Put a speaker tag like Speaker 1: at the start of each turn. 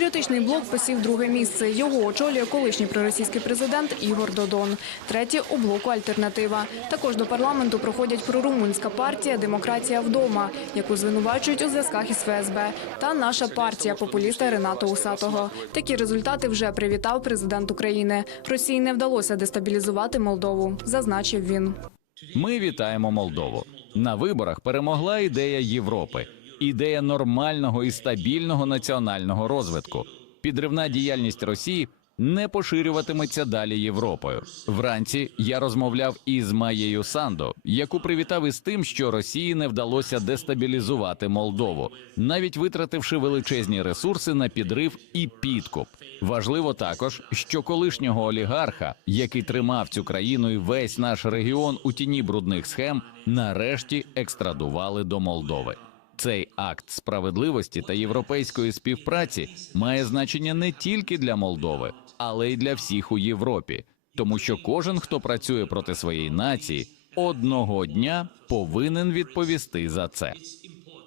Speaker 1: Патріотичний блок посів друге місце. Його очолює колишній проросійський президент Ігор Додон. Третє у блоку Альтернатива. Також до парламенту проходять прорумунська партія Демократія вдома, яку звинувачують у зв'язках із ФСБ, та наша партія популіста Рената Усатого. Такі результати вже привітав президент України. Росії не вдалося дестабілізувати Молдову, зазначив він.
Speaker 2: Ми вітаємо Молдову. На виборах перемогла ідея Європи, ідея нормального і стабільного національного розвитку. Підривна діяльність Росії не поширюватиметься далі Європою. Вранці я розмовляв із Маєю Сандо, яку привітав із тим, що Росії не вдалося дестабілізувати Молдову, навіть витративши величезні ресурси на підрив і підкуп. Важливо також, що колишнього олігарха, який тримав цю країну і весь наш регіон у тіні брудних схем, нарешті екстрадували до Молдови. Цей акт справедливості та європейської співпраці має значення не тільки для Молдови, але й для всіх у Європі, тому що кожен, хто працює проти своєї нації, одного дня повинен відповісти за це.